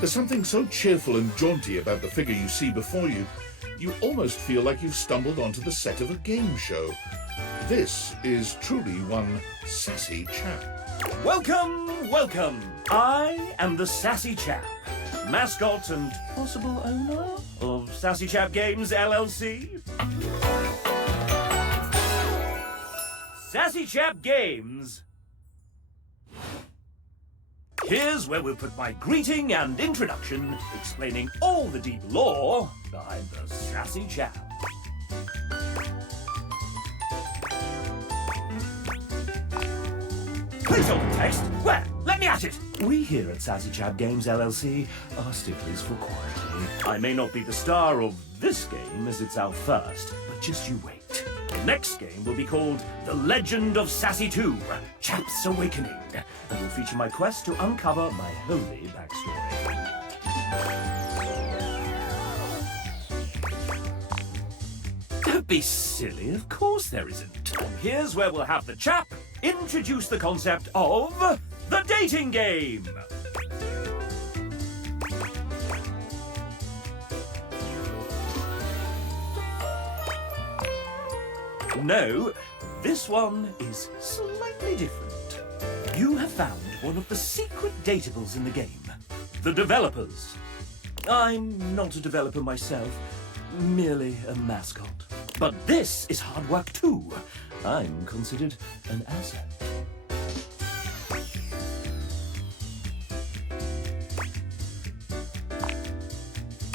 There's something so cheerful and jaunty about the figure you see before you, you almost feel like you've stumbled onto the set of a game show. This is truly one Sassy Chap. Welcome, welcome. I am the Sassy Chap, mascot and possible owner of Sassy Chap Games LLC. Sassy Chap Games. Here's where we'll put my greeting and introduction, explaining all the deep lore behind the Sassy Chap. Please hold the text. Where? Let me at it. We here at Sassy Chap Games LLC are sticklers for quality. I may not be the star of this game as it's our first, but just you wait. The next game will be called The Legend of Sassy 2, Chap's Awakening, and will feature my quest to uncover my holy backstory. Don't be silly, of course there isn't. And here's where we'll have the chap introduce the concept of the dating game. No, this one is slightly different. You have found one of the secret datables in the game. The developers. I'm not a developer myself, merely a mascot. But this is hard work too. I'm considered an asset.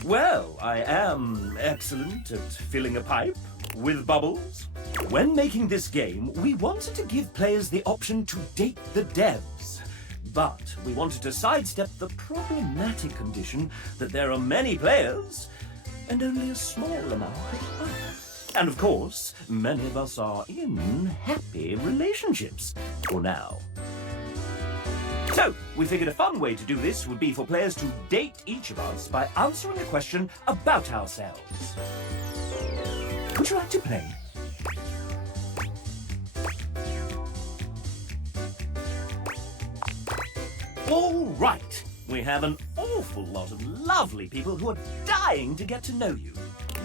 Well, I am excellent at filling a pipe with bubbles. When making this game, we wanted to give players the option to date the Debz. But we wanted to sidestep the problematic condition that there are many players and only a small amount of us. And of course, many of us are in happy relationships for now. So, we figured a fun way to do this would be for players to date each of us by answering a question about ourselves. Would you like to play? All right. We have an awful lot of lovely people who are dying to get to know you.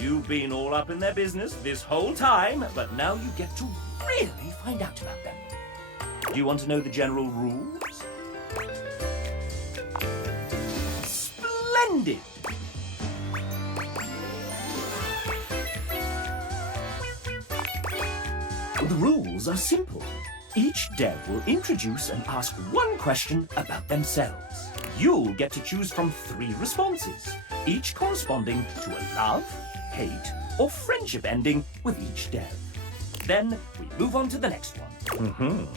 You've been all up in their business this whole time, but now you get to really find out about them. Do you want to know the general rules? Splendid! The rules are simple. Each Dev will introduce and ask one question about themselves. You'll get to choose from 3 responses, each corresponding to a love, hate, or friendship ending with each Dev. Then we move on to the next one.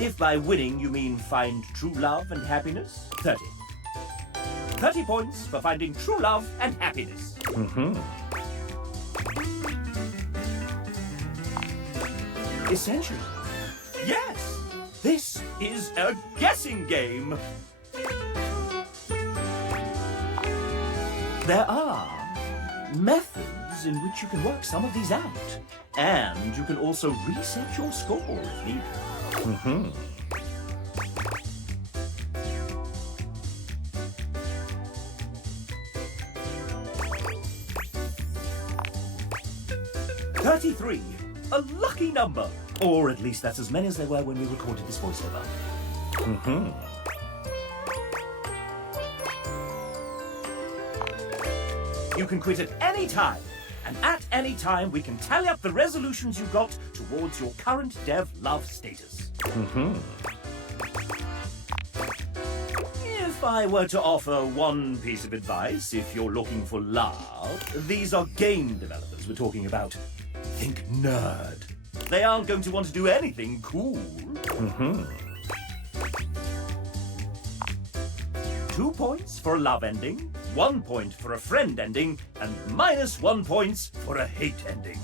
If by winning you mean find true love and happiness, 30. 30 points for finding true love and happiness. Essentially, yes, this is a guessing game. There are methods in which you can work some of these out, and you can also reset your score if needed. 33. A lucky number. Or at least that's as many as there were when we recorded this voiceover. You can quit at any time. And at any time, we can tally up the resolutions you got towards your current Dev love status. If I were to offer one piece of advice, if you're looking for love, these are game developers we're talking about. Think nerd. They aren't going to want to do anything cool. 2 points for a love ending, 1 point for a friend ending, and -1 points for a hate ending.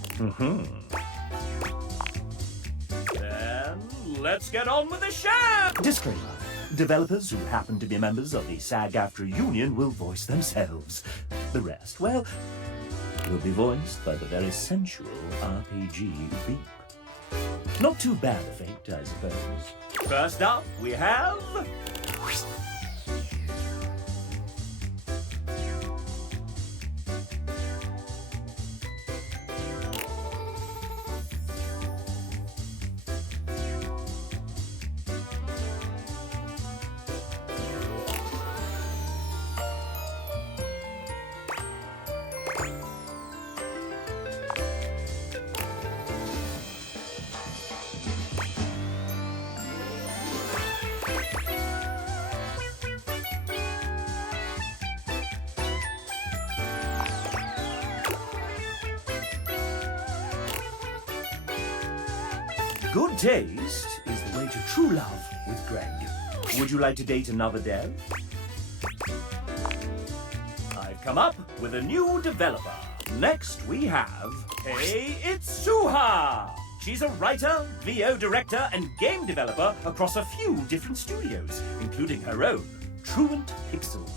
Then let's get on with the show! Disclaimer. Developers who happen to be members of the SAG-AFTRA union will voice themselves. The rest, well, will be voiced by the very sensual RPG Beep. Not too bad a fate, I suppose. First up, we have... Good taste is the way to true love with Greg. Would you like to date another Dev? I've come up with a new developer. Next we have... Hey, it's Souha! She's a writer, VO director, and game developer across a few different studios, including her own, Truant Pixel.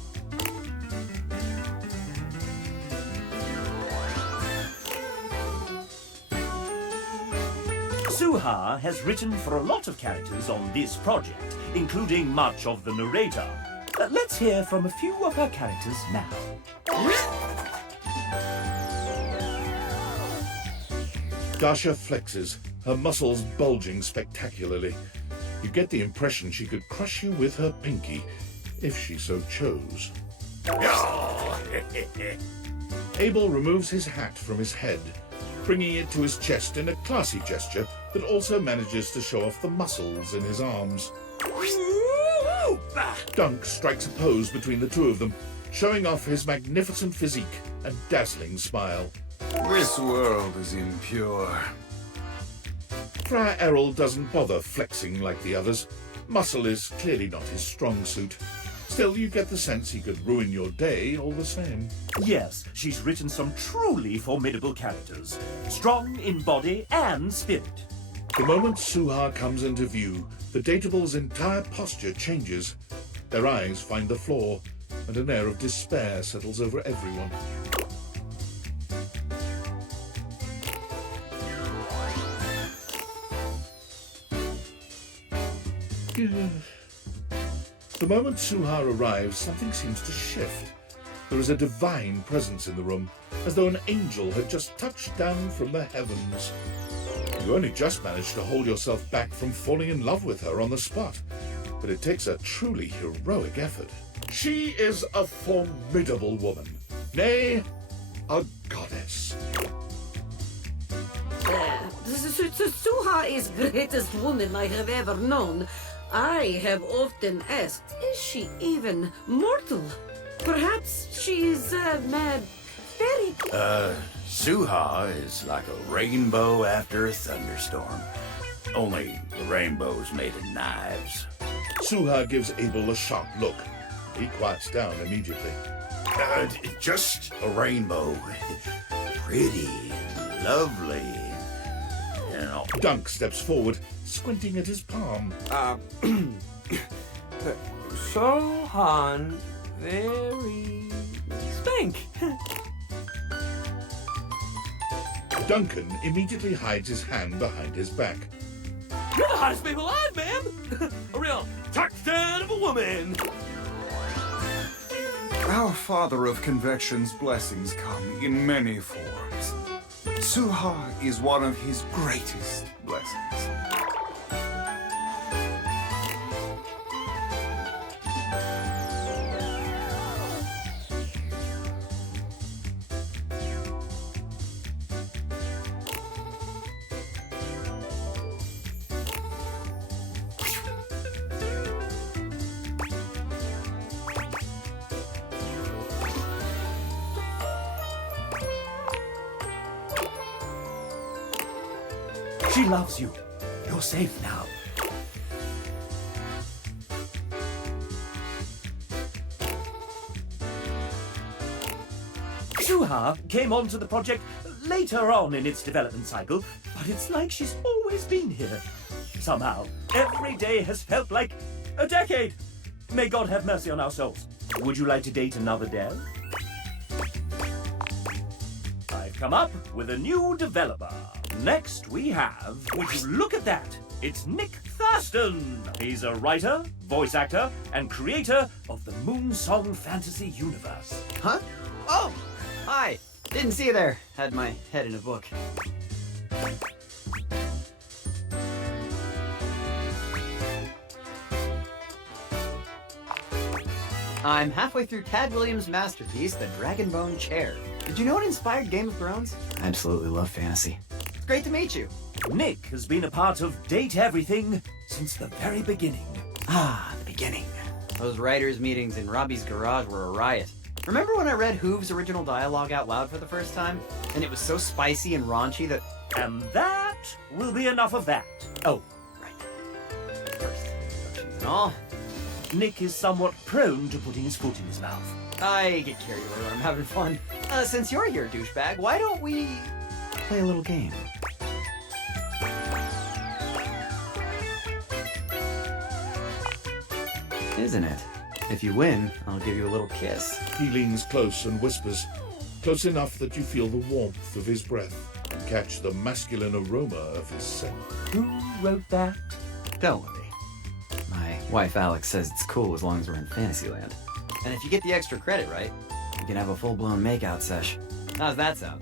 Souha has written for a lot of characters on this project, including much of the narrator. Let's hear from a few of her characters now. Dasha flexes, her muscles bulging spectacularly. You get the impression she could crush you with her pinky, if she so chose. Abel removes his hat from his head, bringing it to his chest in a classy gesture that also manages to show off the muscles in his arms. Dunk strikes a pose between the two of them, showing off his magnificent physique and dazzling smile. This world is impure. Friar Errol doesn't bother flexing like the others. Muscle is clearly not his strong suit. Still, you get the sense he could ruin your day all the same. Yes, she's written some truly formidable characters, strong in body and spirit. The moment Souha comes into view, the datable's entire posture changes. Their eyes find the floor, and an air of despair settles over everyone. The moment Souha arrives, something seems to shift. There is a divine presence in the room, as though an angel had just touched down from the heavens. You only just managed to hold yourself back from falling in love with her on the spot, but it takes a truly heroic effort. She is a formidable woman, nay, a goddess. Souha is greatest woman I have ever known. I have often asked, is she even mortal? Perhaps she is mad fairy. Souha is like a rainbow after a thunderstorm. Only the rainbow's made of knives. Souha gives Abel a sharp look. He quiets down immediately. Just a rainbow. Pretty and lovely. You know. Dunk steps forward, squinting at his palm. Sohan, very spank. Duncan immediately hides his hand behind his back. You're the hottest babe alive, man! A real touchdown of a woman! Our Father of Convection's blessings come in many forms. Souha is one of his greatest blessings. She loves you. You're safe now. Souha came onto the project later on in its development cycle, but it's like she's always been here. Somehow, every day has felt like a decade. May God have mercy on our souls. Would you like to date another Dev? I've come up with a new developer. Next we have, would you look at that? It's Nick Thurston. He's a writer, voice actor, and creator of the Moonsong Fantasy Universe. Huh? Oh! Hi! Didn't see you there. Had my head in a book. I'm halfway through Tad Williams' masterpiece, The Dragonbone Chair. Did you know it inspired Game of Thrones? I absolutely love fantasy. It's great to meet you. Nick has been a part of Date Everything since the very beginning. Ah, the beginning. Those writers' meetings in Robbie's garage were a riot. Remember when I read Hoove's original dialogue out loud for the first time? And it was so spicy and raunchy that... And that will be enough of that. Oh, right. First, introductions and all. Nick is somewhat prone to putting his foot in his mouth. I get carried away when I'm having fun. Since you're here, douchebag, why don't we play a little game? Isn't it? If you win, I'll give you a little kiss. He leans close and whispers, close enough that you feel the warmth of his breath and catch the masculine aroma of his scent. Who wrote that? Don't worry. My wife Alex says it's cool as long as we're in Fantasyland. And if you get the extra credit right, you can have a full-blown makeout sesh. How's that sound?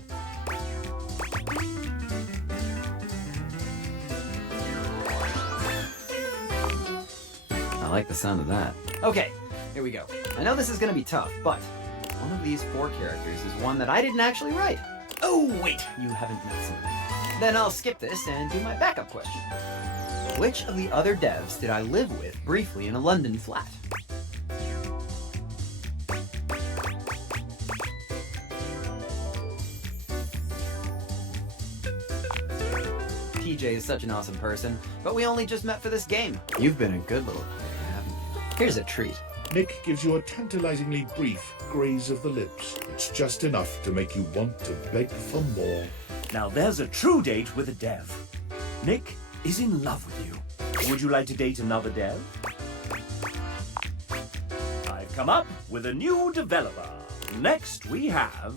I like the sound of that. Okay, here we go. I know this is gonna be tough, but one of these 4 characters is one that I didn't actually write. Oh, wait, you haven't met something. Then I'll skip this and do my backup question. Which of the other devs did I live with briefly in a London flat? TJ is such an awesome person, but we only just met for this game. You've been a good little player, haven't you? Here's a treat. Nick gives you a tantalizingly brief graze of the lips. It's just enough to make you want to beg for more. Now there's a true date with a dev. Nick is in love with you. Would you like to date another dev? I've come up with a new developer. Next we have...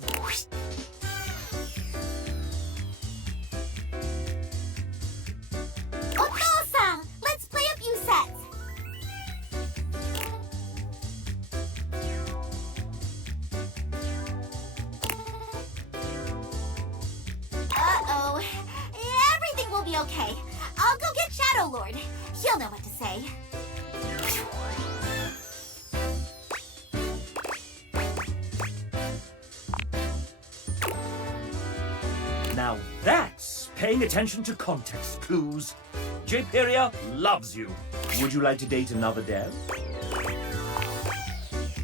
Otosa! Let's play a few sets! Uh-oh. Everything will be okay. I'll go get Shadow Lord. He'll know what to say. Now that's paying attention to context clues. Jayperior loves you. Would you like to date another dev?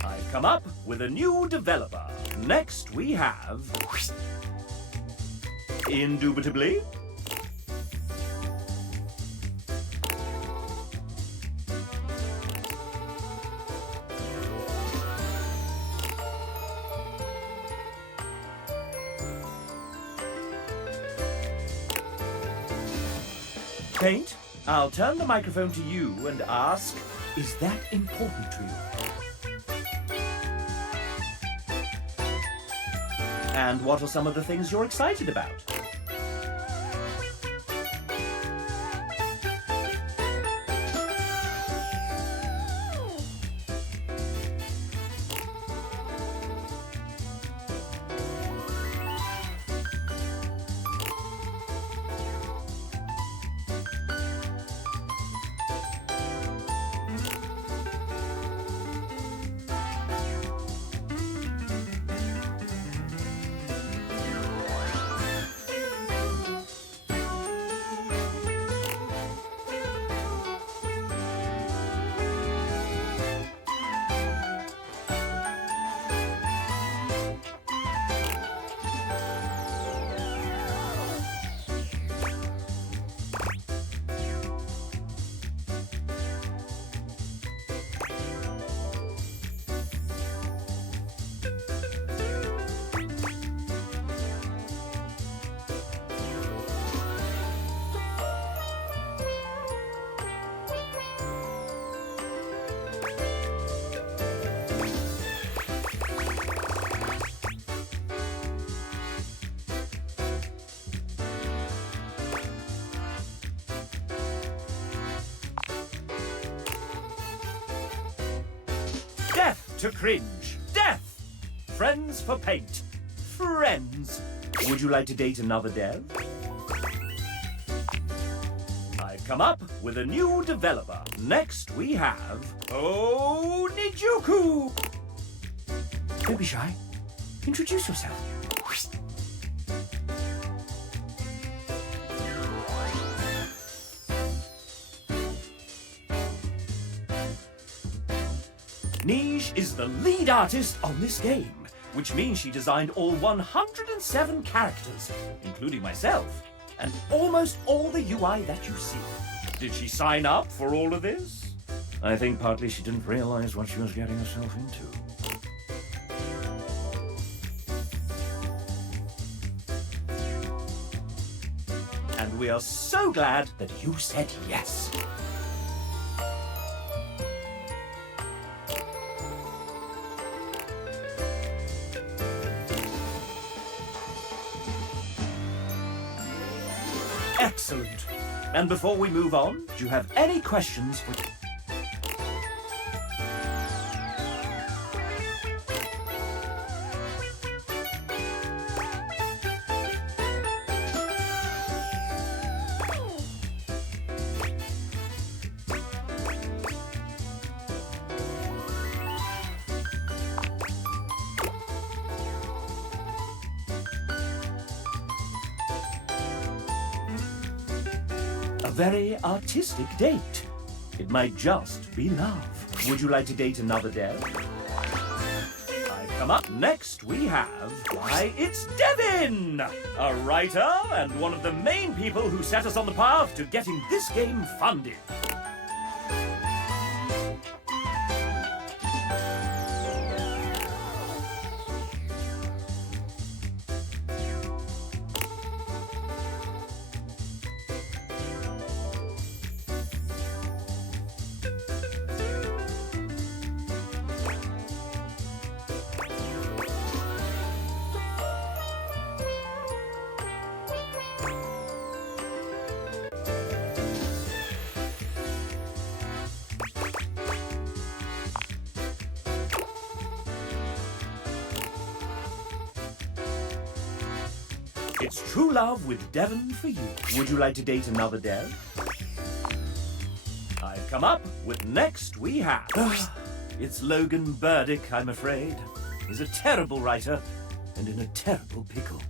I've come up with a new developer. Next we have... Indubitably... Pejnt, I'll turn the microphone to you and ask, is that important to you? And what are some of the things you're excited about? to cringe. Death! Friends for Pejnt. Friends. Would you like to date another Dev? I've come up with a new developer. Next we have... Oh, Nijuukoo! Don't be shy. Introduce yourself. Nij is the lead artist on this game, which means she designed all 107 characters, including myself, and almost all the UI that you see. Did she sign up for all of this? I think partly she didn't realize what she was getting herself into. And we are so glad that you said yes. Excellent. And before we move on, do you have any questions for... A very artistic date. It might just be love. Would you like to date another Dev? I've come up next. We have... Why, it's Devin! A writer and one of the main people who set us on the path to getting this game funded. It's true love with Devin for you. Would you like to date another Dev? I've come up with next we have... It's Logan Burdick, I'm afraid. He's a terrible writer and in a terrible pickle.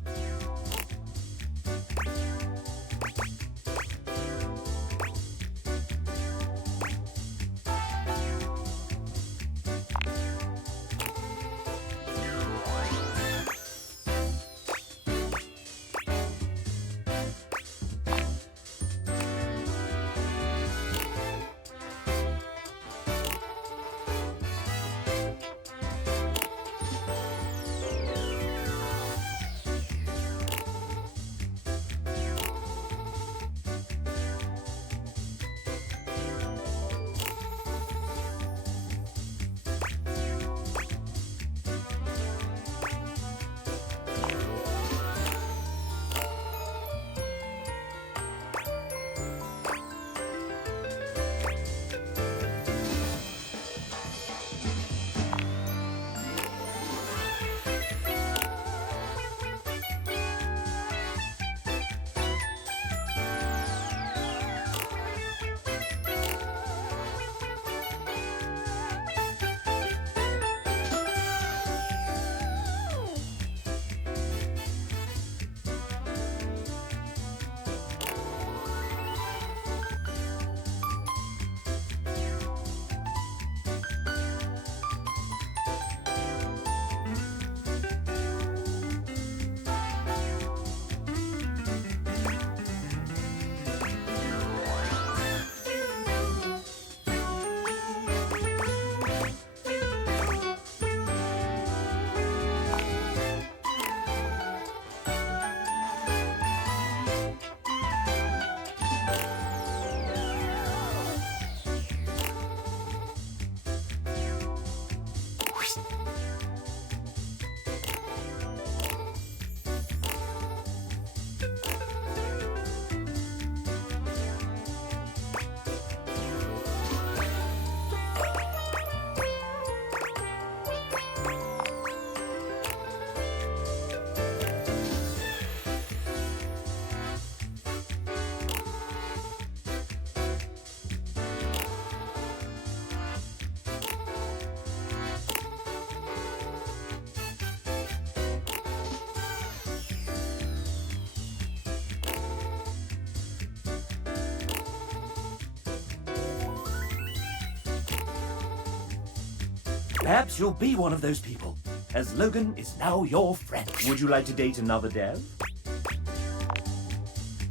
Perhaps you'll be one of those people, as Logan is now your friend. Would you like to date another Dev?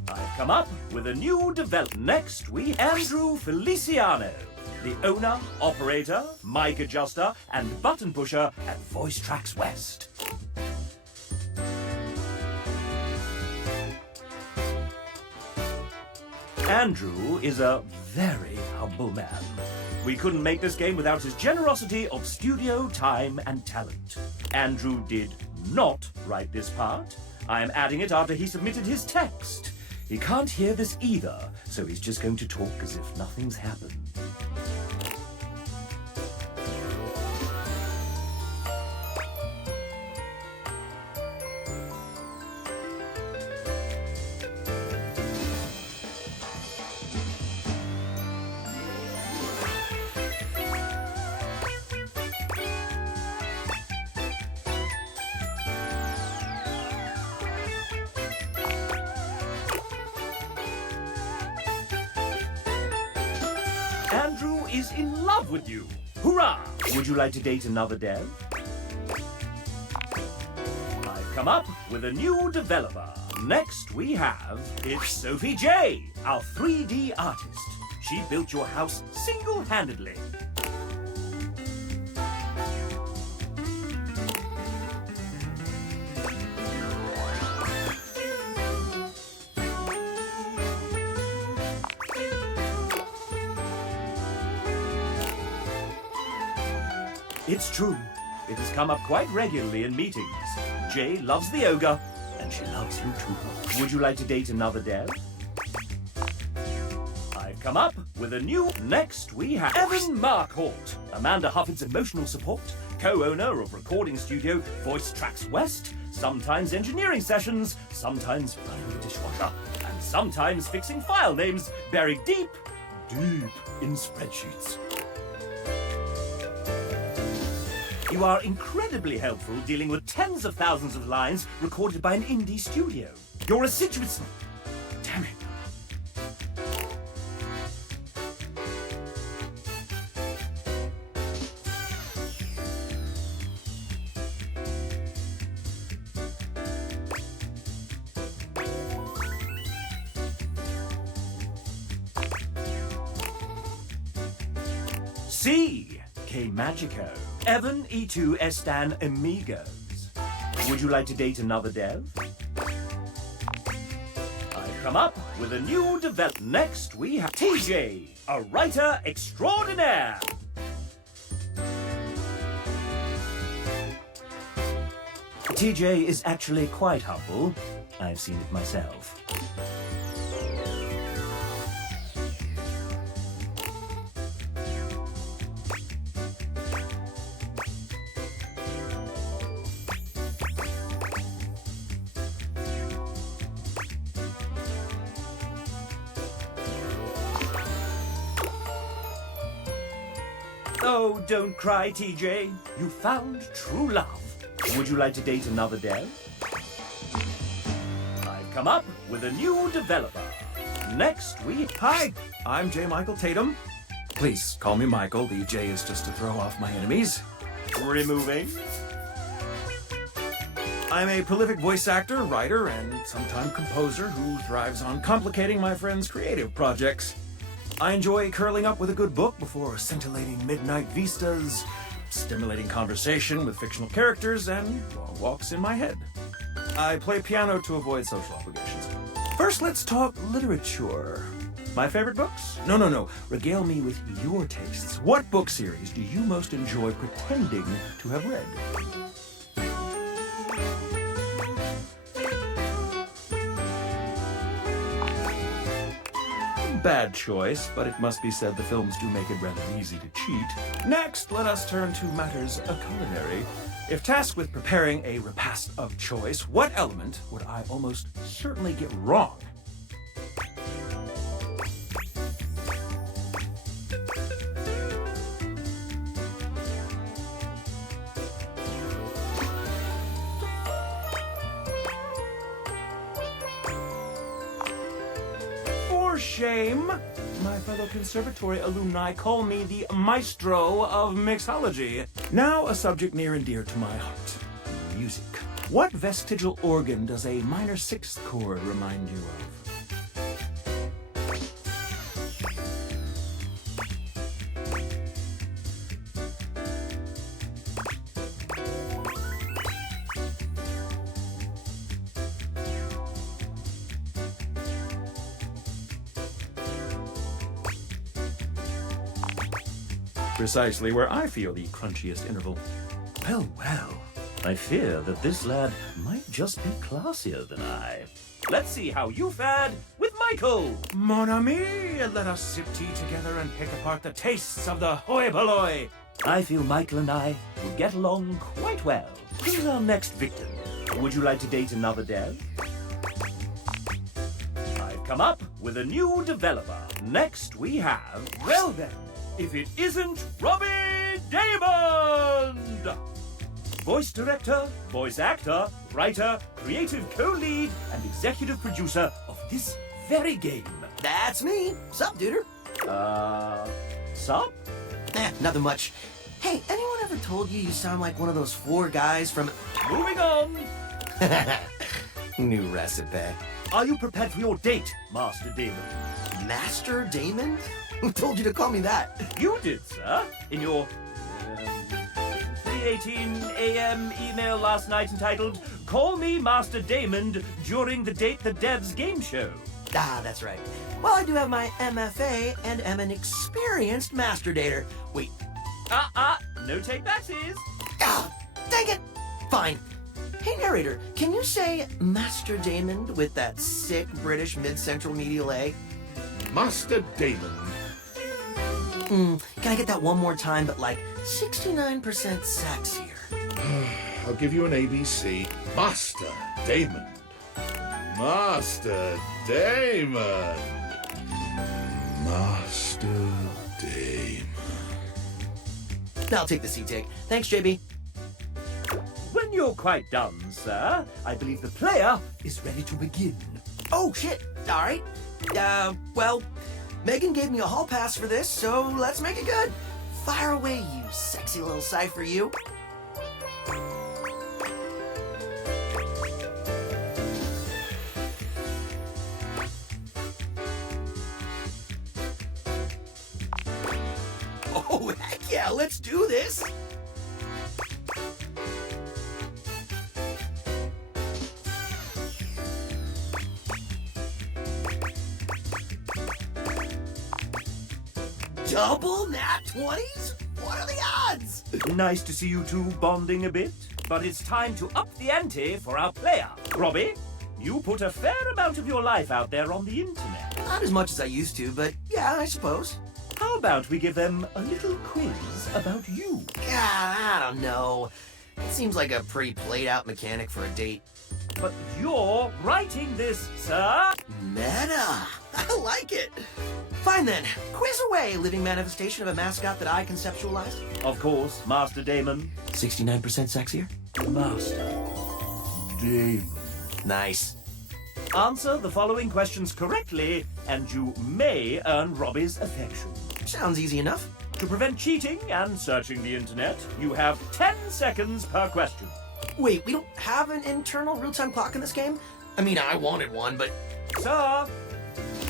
I've come up with a new development. Next, we Andrew Feliciano, the owner, operator, mic adjuster, and button pusher at Voice Tracks West. Andrew is a very humble man. We couldn't make this game without his generosity of studio time and talent. Andrew did not write this part. I am adding it after he submitted his text. He can't hear this either, so he's just going to talk as if nothing's happened. Andrew is in love with you. Hurrah! Would you like to date another Dev? I've come up with a new developer. Next we have, it's SopheeJay, our 3D artist. She built your house single-handedly. It's true. It has come up quite regularly in meetings. Jay loves the ogre, and she loves you too. Would you like to date another Dev? I've come up with a new... Next, we have Evan Markhort, Amanda Hufford's emotional support, co-owner of recording studio Voice Tracks West, sometimes engineering sessions, sometimes running the dishwasher, and sometimes fixing file names buried deep in spreadsheets. You are incredibly helpful dealing with tens of thousands of lines recorded by an indie studio. You're assiduous... Damn it. C. K. Magico. Evan E2 Estan Amigos. Would you like to date another Dev? I've come up with a new development. Next, we have TJ, a writer extraordinaire. TJ is actually quite humble. I've seen it myself. Oh, don't cry, TJ. You found true love. Would you like to date another Dev? I've come up with a new developer. Next, we... Hi, I'm J. Michael Tatum. Please call me Michael. The J is just to throw off my enemies. Removing. I'm a prolific voice actor, writer, and sometimes composer who thrives on complicating my friends' creative projects. I enjoy curling up with a good book before scintillating midnight vistas, stimulating conversation with fictional characters, and long walks in my head. I play piano to avoid social obligations. First, let's talk literature. My favorite books? No. Regale me with your tastes. What book series do you most enjoy pretending to have read? Bad choice, but it must be said the films do make it rather easy to cheat. Next, let us turn to matters culinary. If tasked with preparing a repast of choice, what element would I almost certainly get wrong? shame. My fellow conservatory alumni call me the maestro of mixology. Now a subject near and dear to my heart. Music. What vestigial organ does a minor sixth chord remind you of? Precisely where I feel the crunchiest interval. Well, well. I fear that this lad might just be classier than I. Let's see how you fared with Michael. Mon ami, let us sip tea together and pick apart the tastes of the hoi polloi. I feel Michael and I will get along quite well. Who's our next victim? Would you like to date another dev? I've come up with a new developer. Next we have... Well then, if it isn't Robbie Diamond! Voice director, voice actor, writer, creative co-lead, and executive producer of this very game. That's me. Sup, duder? Sup? Nothing much. Hey, anyone ever told you you sound like one of those four guys from... Moving on. New recipe. Are you prepared for your date, Master Damon? Master Damon? Who told you to call me that? You did, sir. In your 3:18 a.m. email last night entitled, "Call me Master Damon during the Date the Debz game show." Ah, that's right. Well, I do have my MFA and am an experienced master dater. Wait. No take backsies. Ah, dang it. Fine. Hey, narrator, can you say Master Damon with that sick British mid-central medial A? Master Damon. Can I get that one more time, but like 69% sexier? I'll give you an ABC. Master Damon. Master Damon. Master Damon. I'll take the C-take. Thanks, JB. When you're quite done, sir, I believe the player is ready to begin. Oh, shit. All right. Well, Megan gave me a hall pass for this, so let's make it good. Fire away, you sexy little cipher, you. Oh, heck yeah, let's do this. Double nat 20s? What are the odds? Nice to see you two bonding a bit, but it's time to up the ante for our player. Robbie, you put a fair amount of your life out there on the internet. Not as much as I used to, but yeah, I suppose. How about we give them a little quiz about you? God, I don't know. It seems like a pretty played-out mechanic for a date. But you're writing this, sir. Meta. I like it. Fine then. Quiz away, living manifestation of a mascot that I conceptualized. Of course, Master Damon. 69% sexier? Master Damon. Nice. Answer the following questions correctly, and you may earn Robbie's affection. Sounds easy enough. To prevent cheating and searching the internet, you have 10 seconds per question. Wait, we don't have an internal real-time clock in this game? I mean, I wanted one, but... Sir!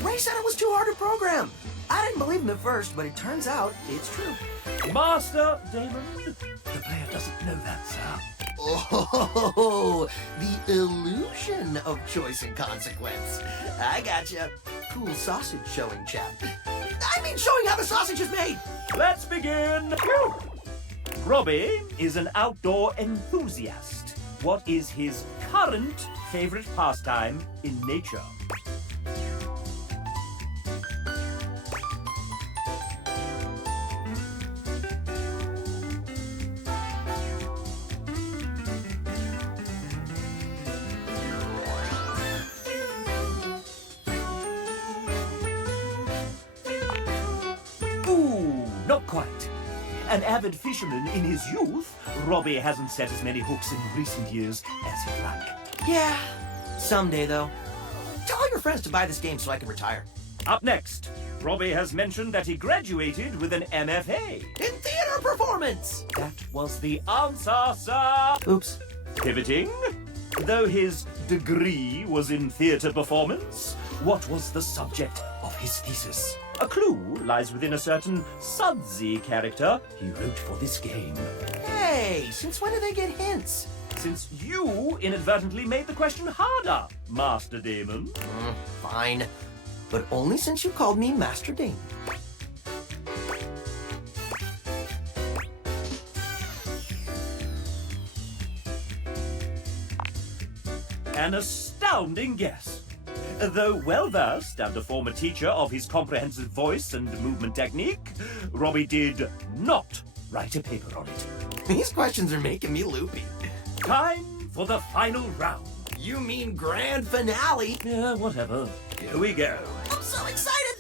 Ray said it was too hard to program. I didn't believe him at first, but it turns out it's true. Master Damon, the player doesn't know that, sir. Oh, the illusion of choice and consequence. I gotcha. Cool sausage showing, chap. I mean showing how the sausage is made. Let's begin. Phew. Robbie is an outdoor enthusiast. What is his current favorite pastime in nature? Not quite. An avid fisherman in his youth, Robbie hasn't set as many hooks in recent years as he'd like. Yeah, someday though. Tell all your friends to buy this game so I can retire. Up next, Robbie has mentioned that he graduated with an MFA. In theater performance! That was the answer, sir. Oops. Pivoting, though his degree was in theatre performance, what was the subject of his thesis? A clue lies within a certain sudsy character he wrote for this game. Hey, since when do they get hints? Since you inadvertently made the question harder, Master Damon. Fine. But only since you called me Master Damon. An astounding guess. Though well-versed and a former teacher of his comprehensive voice and movement technique, Robbie did not write a paper on it. These questions are making me loopy. Time for the final round. You mean grand finale? Yeah, whatever. Here we go. I'm so excited!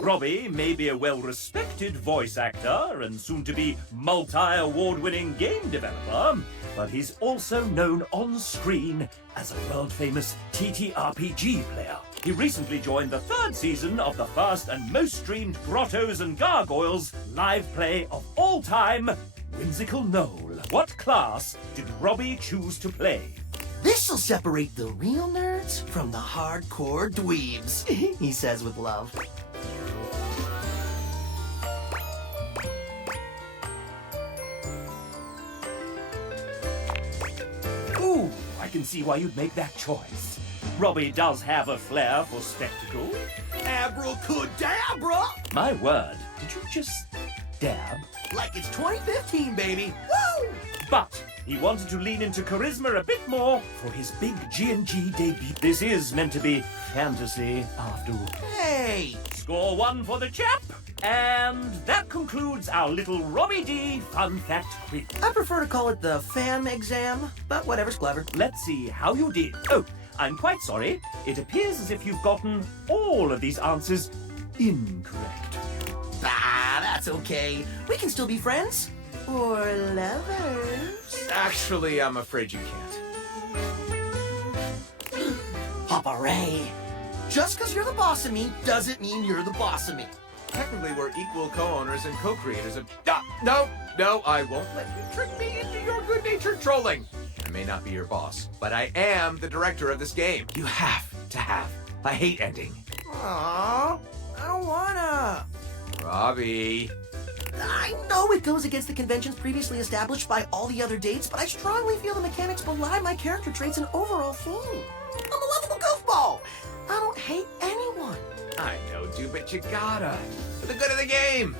Robbie may be a well-respected voice actor and soon-to-be multi-award-winning game developer, but he's also known on screen as a world-famous TTRPG player. He recently joined the 3rd season of the first and most streamed Grottos and Gargoyles live play of all time, Whimsical Knoll. What class did Robbie choose to play? This'll separate the real nerds from the hardcore dweebs, he says with love. Ooh, I can see why you'd make that choice. Robbie does have a flair for spectacle. Abracadabra! My word, did you just dab? Like it's 2015, baby! Woo! But he wanted to lean into charisma a bit more for his big G&G debut. This is meant to be fantasy, after all. Hey! Score 1 for the chap, and that concludes our little Robbie D fun fact quiz. I prefer to call it the fam exam, but whatever's clever. Let's see how you did. Oh, I'm quite sorry. It appears as if you've gotten all of these answers incorrect. Ah, that's okay. We can still be friends. Or lovers. Actually, I'm afraid you can't. Papa Ray. Just because you're the boss of me doesn't mean you're the boss of me. Technically, we're equal co-owners and co-creators of... No, I won't let you trick me into your good-natured trolling. I may not be your boss, but I am the director of this game. You have to have a hate ending. Aww, I don't wanna. Robbie. I know it goes against the conventions previously established by all the other dates, but I strongly feel the mechanics belie my character traits and overall theme. I'm a lovable goofball. I don't hate anyone. I know, dude, but you gotta. For the good of the game.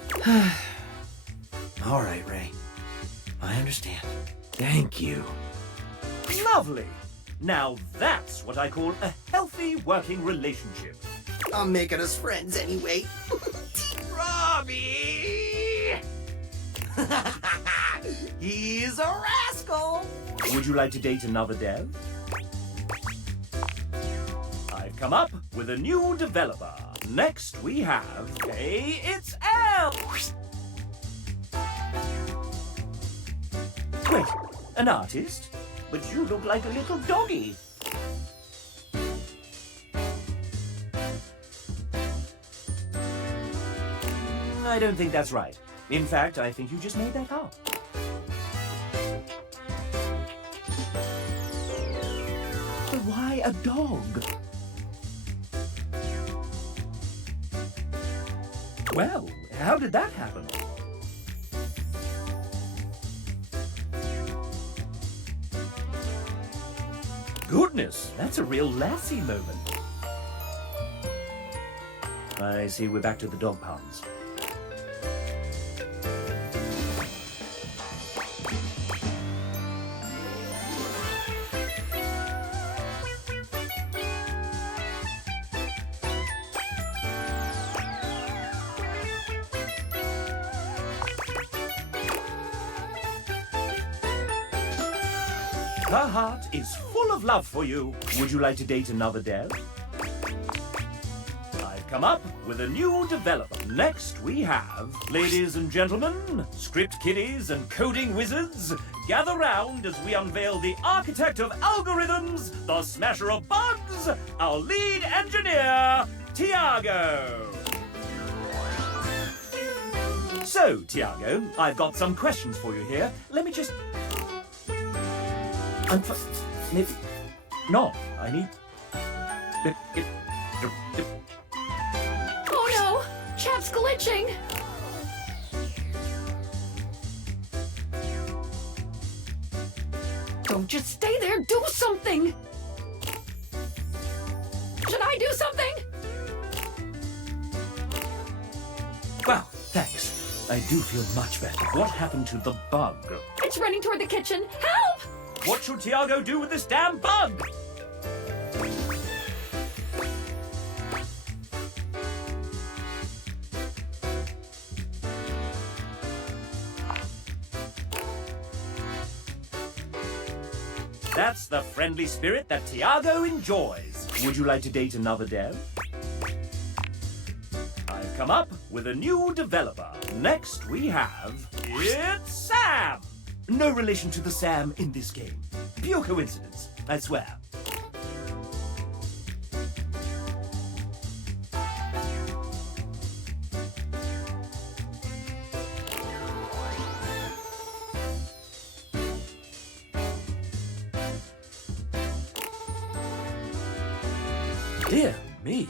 All right, Ray. I understand. Thank you. Lovely. Now that's what I call a healthy working relationship. I'm making us friends anyway. Robbie! He's a rascal. Would you like to date another dev? I've come up with a new developer. Next we have... Hey, it's Elle! Wait, an artist? But you look like a little doggy. I don't think that's right. In fact, I think you just made that up. But why a dog? Well, how did that happen? Goodness, that's a real lassie moment. I see we're back to the dog puns. Her heart is full of love for you. Would you like to date another dev? I've come up with a new developer. Next we have, ladies and gentlemen, script kiddies and coding wizards, gather round as we unveil the architect of algorithms, the smasher of bugs, our lead engineer, Thiago. So, Thiago, I've got some questions for you here. Let me just... Maybe... No, I need... Oh no! Chap's glitching! Don't just stay there, do something! Should I do something? Well, thanks. I do feel much better. What happened to the bug? It's running toward the kitchen. Help! What should Thiago do with this damn bug? That's the friendly spirit that Thiago enjoys. Would you like to date another dev? I've come up with a new developer. Next we have... It's Sam! No relation to the Sam in this game. Pure coincidence, I swear. Dear me.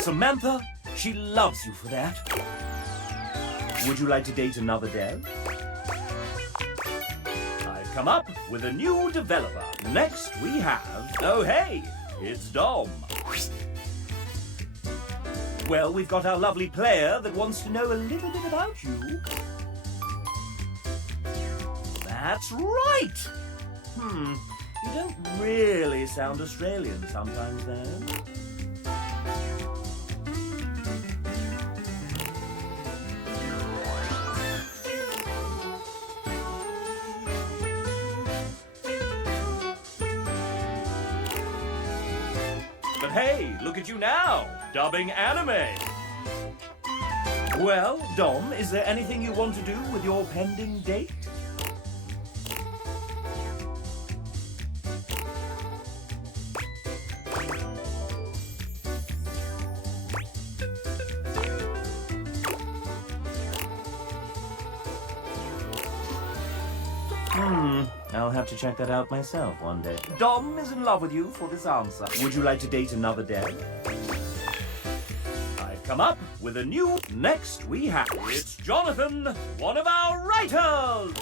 Samantha, she loves you for that. Would you like to date another dev? I've come up with a new developer. Next we have... Oh hey, it's Dom. Well, we've got our lovely player that wants to know a little bit about you. That's right! You don't really sound Australian sometimes, though. But hey, look at you now, dubbing anime. Well, Dom, is there anything you want to do with your pending date? I'll have to check that out myself one day. Dom is in love with you for this answer. Would you like to date another dev? I've come up with a new... Next we have... It's Jonathan, one of our writers!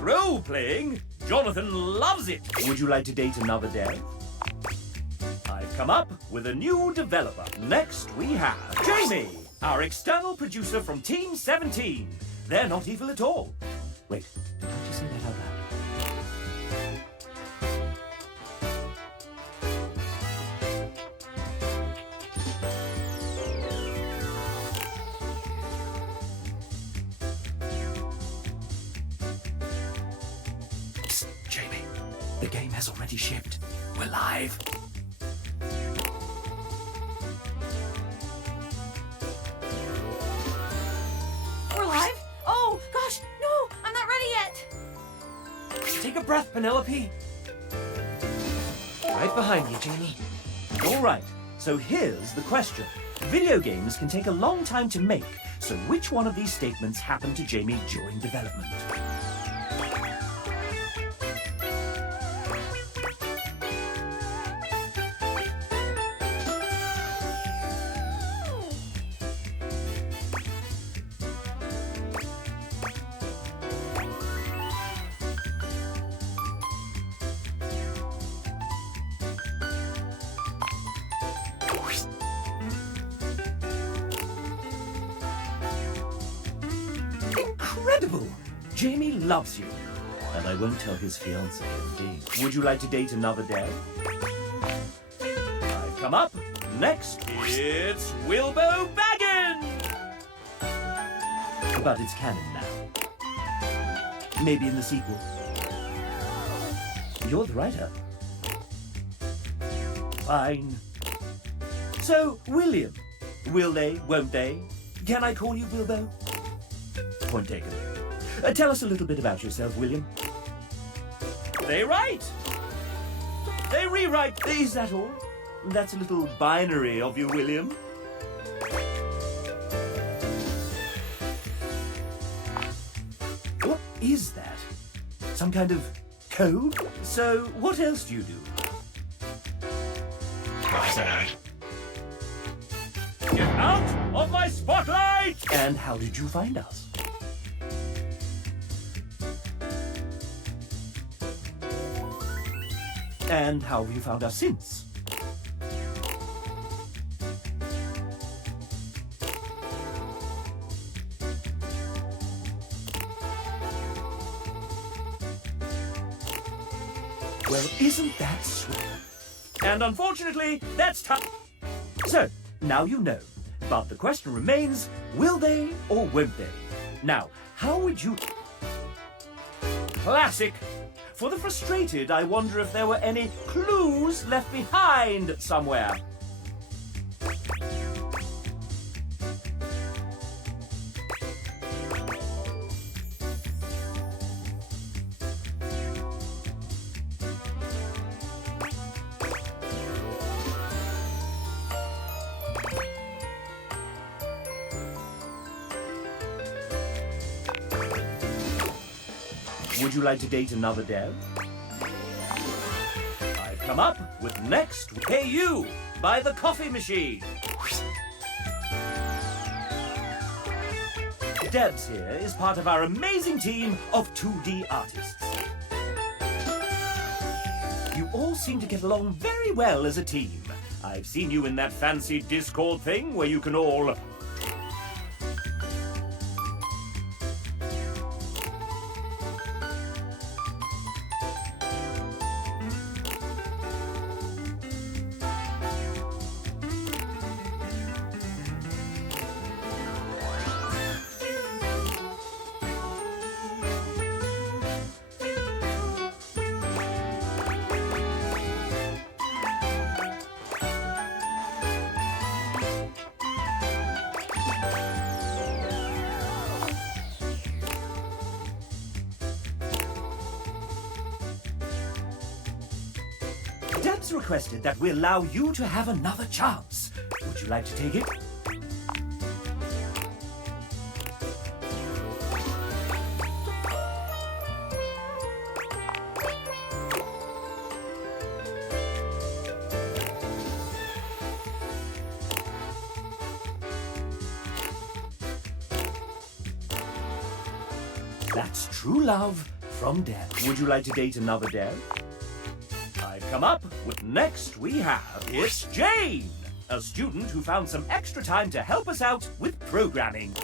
Role-playing? Jonathan loves it! Would you like to date another dev? I've come up with a new developer. Next we have Jamie, our external producer from Team 17. They're not evil at all. Wait, did I just say that out loud? The game has already shipped. We're live. We're live? Oh, gosh, no, I'm not ready yet. Take a breath, Penelope. Right behind you, Jamie. All right, so here's the question. Video games can take a long time to make, so which one of these statements happened to Jamie during development? incredible! Jamie loves you. And I won't tell his fiancée a thing. Would you like to date another Dev? I've come up. Next, it's Wilbo Baggins! But it's canon now. Maybe in the sequel. You're the writer. Fine. So, William. Will they? Won't they? Can I call you Wilbo? Point taken. Tell us a little bit about yourself, William. They write. They rewrite. Is that all? That's a little binary of you, William. What is that? Some kind of code? So, what else do you do? What's that? Get out of my spotlight! And how did you find us? And how have you found us since? Well, isn't that sweet? And unfortunately, that's tough. So, now you know. But the question remains, will they or won't they? Now, how would you... Classic! For the frustrated, I wonder if there were any clues left behind somewhere. Would you like to date another Dev? I've come up with next. Hey you! By the coffee machine! Debz here is part of our amazing team of 2D artists. You all seem to get along very well as a team. I've seen you in that fancy Discord thing where you can all... Debz requested that we allow you to have another chance. Would you like to take it? That's true love from Debz. Would you like to date another Dev? I've come up with next we have it's Jane, a student who found some extra time to help us out with programming.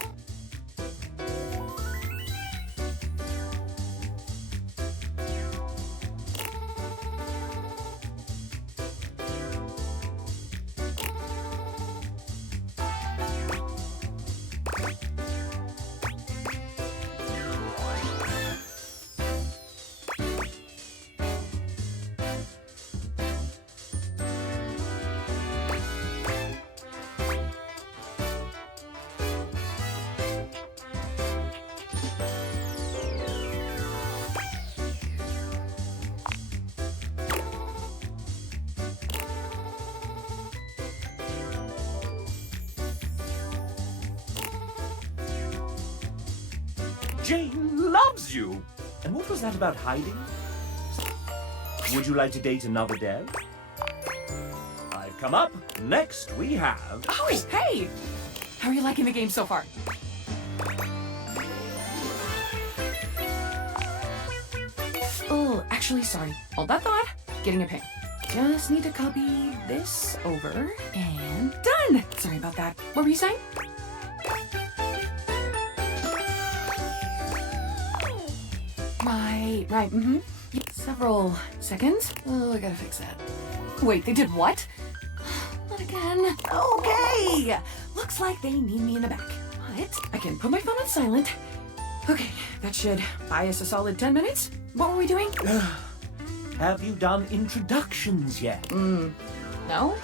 Jane loves you! And what was that about hiding? Would you like to date another Dev? I've come up. Next we have... Oh, hey! How are you liking the game so far? Oh, actually, sorry. Hold that thought. Getting a ping. Just need to copy this over and done! Sorry about that. What were you saying? right, mm-hmm. Several seconds. Oh, I gotta fix that. Wait, they did what? Not again. Okay! Looks like they need me in the back. But I can put my phone on silent. Okay, that should buy us a solid 10 minutes. What were we doing? Have you done introductions yet? No?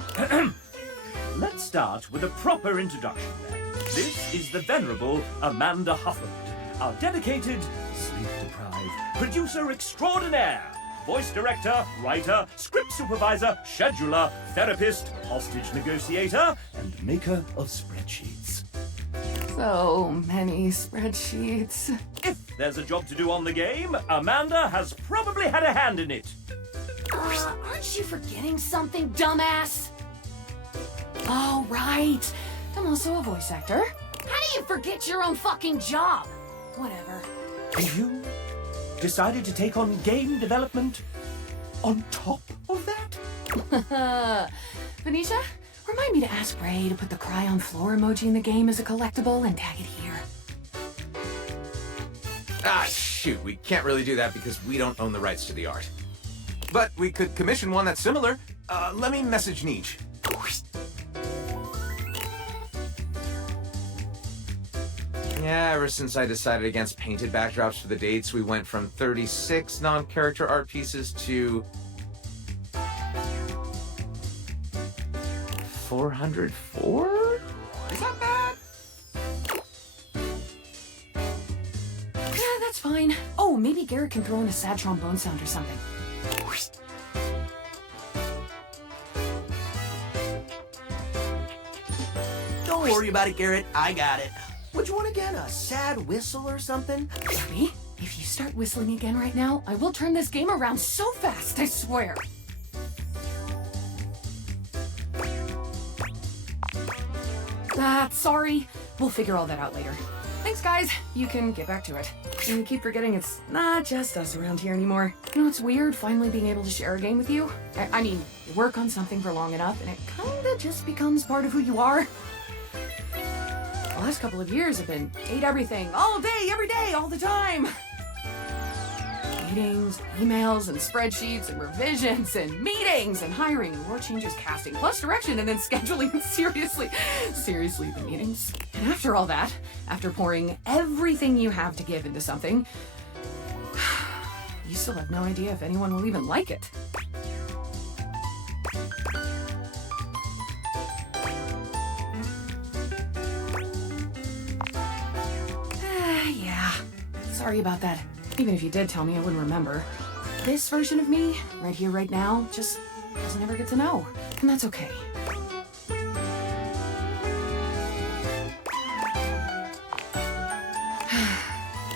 Let's start with a proper introduction then. This is the venerable Amanda Hufford, our dedicated, sleep-deprived producer extraordinaire, voice director, writer, script supervisor, scheduler, therapist, hostage negotiator, and maker of spreadsheets. So many spreadsheets. If there's a job to do on the game, Amanda has probably had a hand in it. Aren't you forgetting something, dumbass? Oh, right. I'm also a voice actor. How do you forget your own fucking job? Whatever. And you decided to take on game development on top of that? Venetia, remind me to ask Ray to put the cry on floor emoji in the game as a collectible and tag it here. Ah, shoot, we can't really do that because we don't own the rights to the art. But we could commission one that's similar. Let me message Niche. Yeah, ever since I decided against painted backdrops for the dates, we went from 36 non-character art pieces to 404? Is that bad? Yeah, that's fine. Oh, maybe Garrett can throw in a sad trombone sound or something. Don't worry about it, Garrett. I got it. What you want again? A sad whistle or something? Robbie, if you start whistling again right now, I will turn this game around so fast, I swear. Sorry. We'll figure all that out later. Thanks, guys. You can get back to it. And you keep forgetting it's not just us around here anymore. You know, it's weird finally being able to share a game with you. I mean, you work on something for long enough, and it kinda just becomes part of who you are. The last couple of years have been hate everything, all day, every day, all the time. Meetings, emails, and spreadsheets, and revisions, and meetings, and hiring, and war changes, casting, plus direction, and then scheduling, and seriously, the meetings. And after all that, after pouring everything you have to give into something, you still have no idea if anyone will even like it. Yeah, sorry about that. Even if you did tell me, I wouldn't remember. This version of me, right here, right now, just doesn't ever get to know. And that's okay.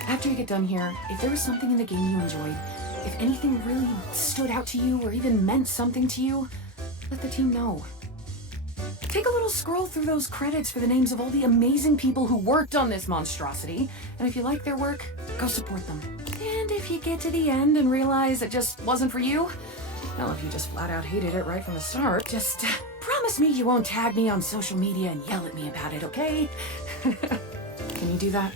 After you get done here, if there was something in the game you enjoyed, if anything really stood out to you or even meant something to you, let the team know. Take a little scroll through those credits for the names of all the amazing people who worked on this monstrosity, and if you like their work, go support them. And if you get to the end and realize it just wasn't for you, well, if you just flat out hated it right from the start, just promise me you won't tag me on social media and yell at me about it, okay? Can you do that?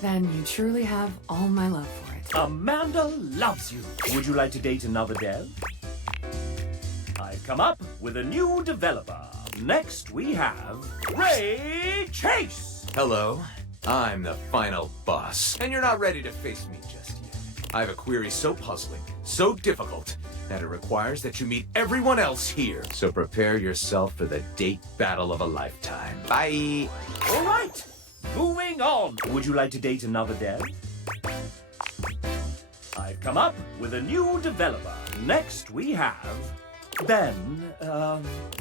Then you truly have all my love for it. Amanda loves you. Would you like to date another dev? I've come up with a new developer. Next we have Ray Chase. Hello, I'm the final boss, and you're not ready to face me just yet. I have a query so puzzling, so difficult, that it requires that you meet everyone else here. So prepare yourself for the date battle of a lifetime. Bye! All right, moving on. Would you like to date another dev? I've come up with a new developer. Next we have Ben,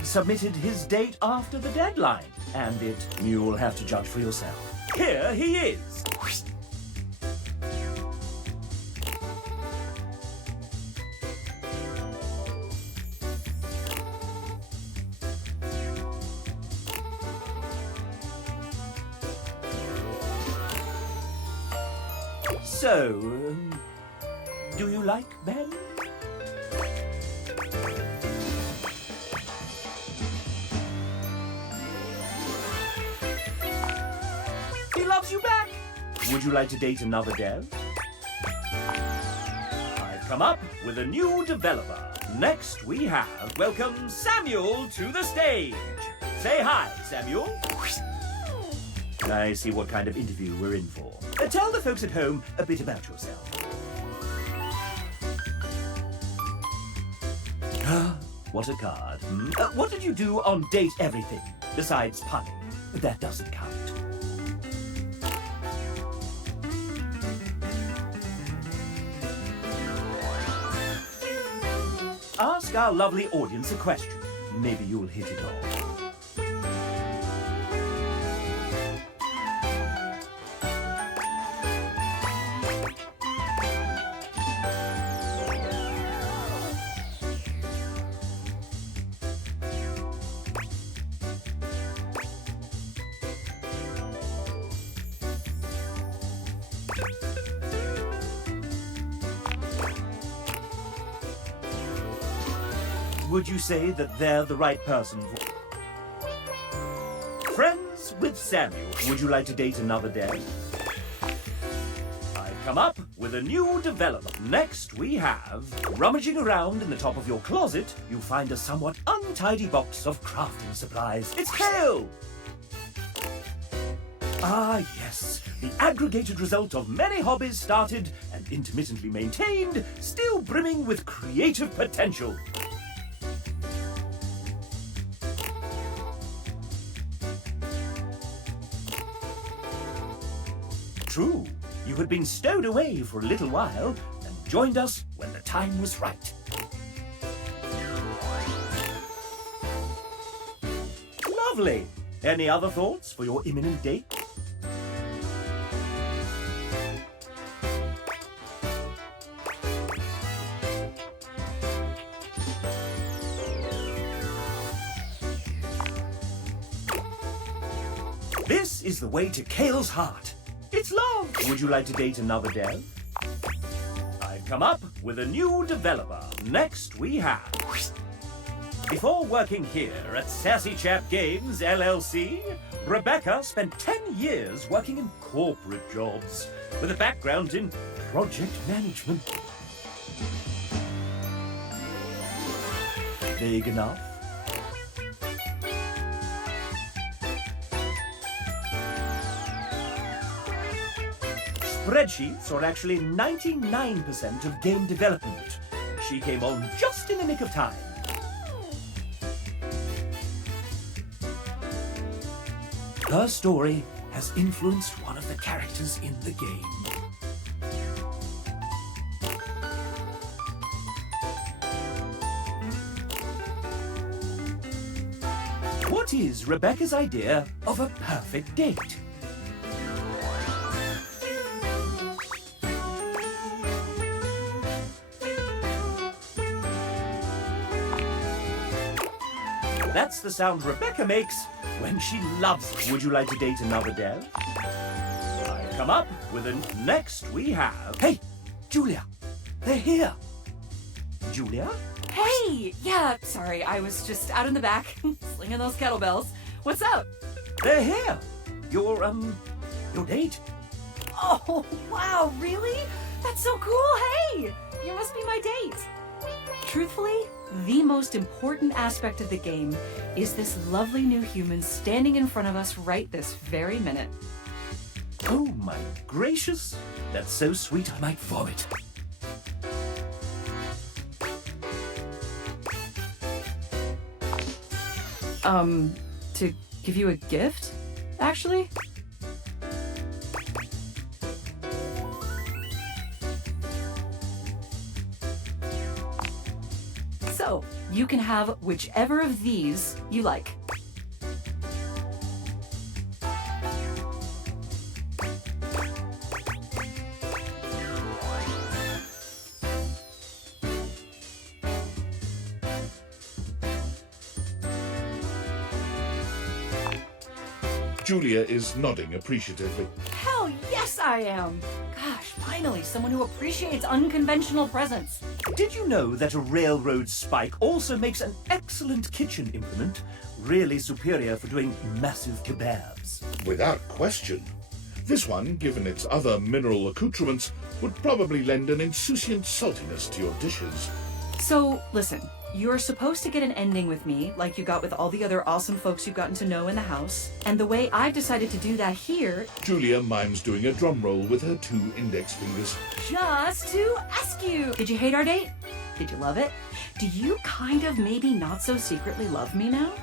submitted his date after the deadline, and you'll have to judge for yourself. Here he is. So, do you like Ben? welcomes you back. Would you like to date another dev? I've come up with a new developer. Next we have welcome Samuel to the stage. Say hi, Samuel. I see what kind of interview we're in for. Tell the folks at home a bit about yourself. What a card. What did you do on Date Everything, besides punning? That doesn't count. Ask our lovely audience a question. Maybe you'll hit it off. Would you say that they're the right person for... Friends with Samuel. Would you like to date another dev? I've come up with a new developer. Next we have... Rummaging around in the top of your closet, you find a somewhat untidy box of crafting supplies. It's Cael! Ah, yes. The aggregated result of many hobbies started and intermittently maintained, still brimming with creative potential. True, you had been stowed away for a little while and joined us when the time was right. Lovely. Any other thoughts for your imminent date? This is the way to Cael's heart. It's love! Would you like to date another dev? I've come up with a new developer. Next we have... Before working here at Sassy Chap Games, LLC, Rebecca spent 10 years working in corporate jobs, with a background in project management. Vague enough? Spreadsheets are actually 99% of game development. She came on just in the nick of time. Her story has influenced one of the characters in the game. What is Rebecca's idea of a perfect date? That's the sound Rebecca makes when she loves it. Would you like to date another dev? I've come up with a... Next we have... Hey, Julia, they're here. Julia? Hey! Yeah, sorry, I was just out in the back, slinging those kettlebells. What's up? They're here. Your date. Oh, wow, really? That's so cool, hey! You must be my date. Truthfully, the most important aspect of the game is this lovely new human standing in front of us right this very minute. Oh my gracious, that's so sweet I might vomit. To give you a gift, actually? So, you can have whichever of these you like. Julia is nodding appreciatively. Hell yes, I am! Gosh, finally, someone who appreciates unconventional presents. Did you know that a railroad spike also makes an excellent kitchen implement, really superior for doing massive kebabs? Without question. This one, given its other mineral accoutrements, would probably lend an insouciant saltiness to your dishes. So, listen, you're supposed to get an ending with me, like you got with all the other awesome folks you've gotten to know in the house. And the way I've decided to do that here... Julia mimes doing a drum roll with her 2 index fingers. Just to ask you, did you hate our date? Did you love it? Do you kind of maybe not so secretly love me now?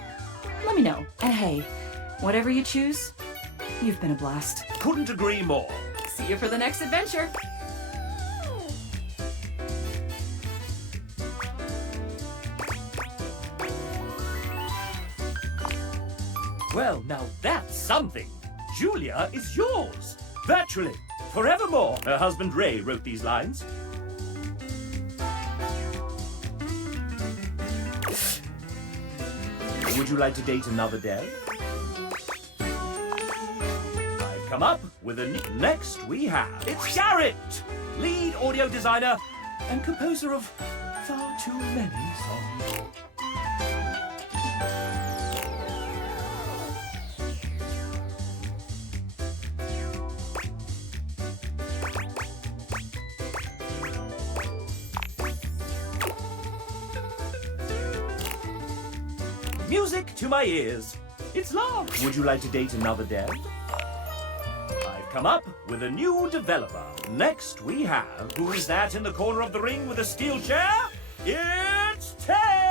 Let me know. And hey, whatever you choose, you've been a blast. Couldn't agree more. See you for the next adventure. Well, now that's something. Julia is yours. Virtually. Forevermore. Her husband Ray wrote these lines. Would you like to date another Dev? I've come up with a new... Next we have... It's Garrett! Lead audio designer and composer of far too many songs. Music to my ears. It's love. Would you like to date another Dev? I've come up with a new developer. Next we have... Who is that in the corner of the ring with a steel chair? It's Tay!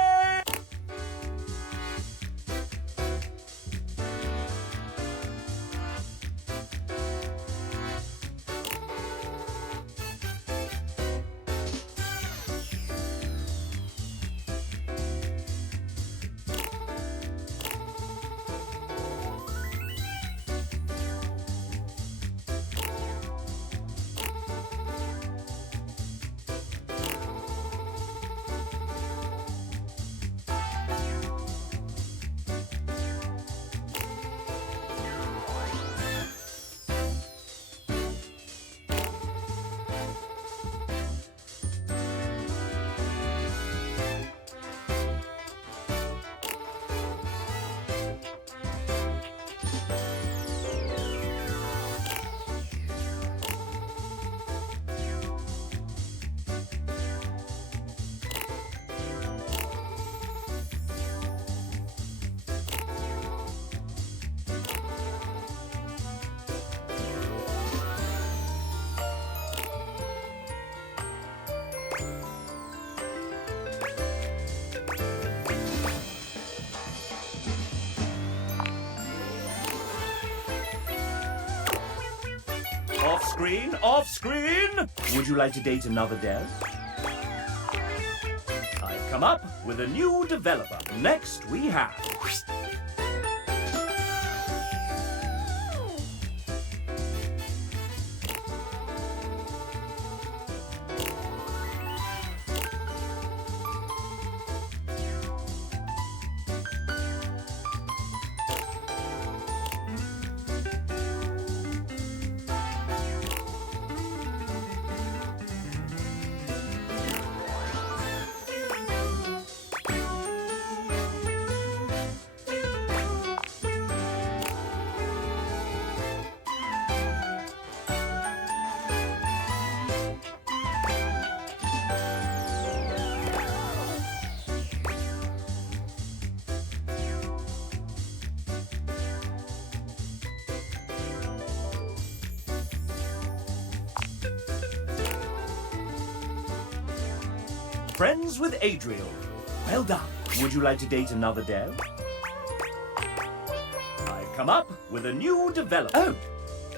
Off screen, off screen! Would you like to date another Dev? I've come up with a new developer. Next we have... Friends with Adriel. Well done. Would you like to date another Dev? I've come up with a new developer. Oh,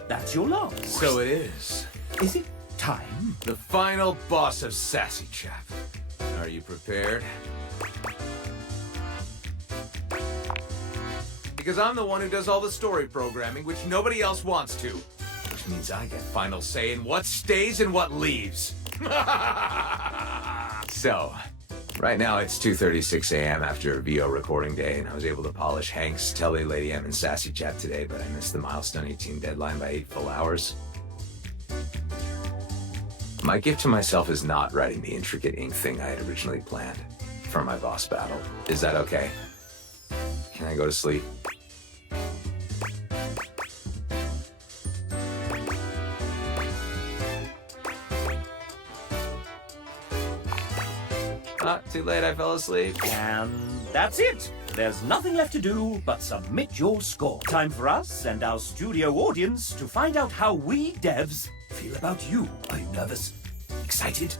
that's your lot. So it is. Is it time? The final boss of Sassy Chap. Are you prepared? Because I'm the one who does all the story programming, which nobody else wants to. Which means I get final say in what stays and what leaves. So, right now it's 2:36 a.m. after a VO recording day, and I was able to polish Hank's, Telly, Lady M, and Sassy Chap today, but I missed the milestone 18 deadline by 8 full hours. My gift to myself is not writing the intricate ink thing I had originally planned for my boss battle. Is that okay? Can I go to sleep? Too late, I fell asleep. And that's it. There's nothing left to do but submit your score. Time for us and our studio audience to find out how we devs feel about you. Are you nervous? Excited?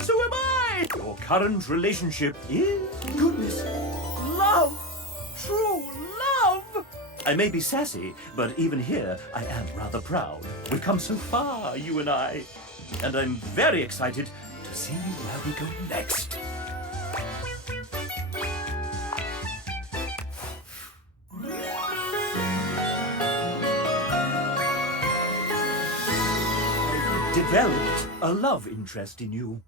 So am I! Your current relationship is goodness, love, true love! I may be sassy, but even here, I am rather proud. We've come so far, you and I. And I'm very excited to see where we go next. I've developed a love interest in you.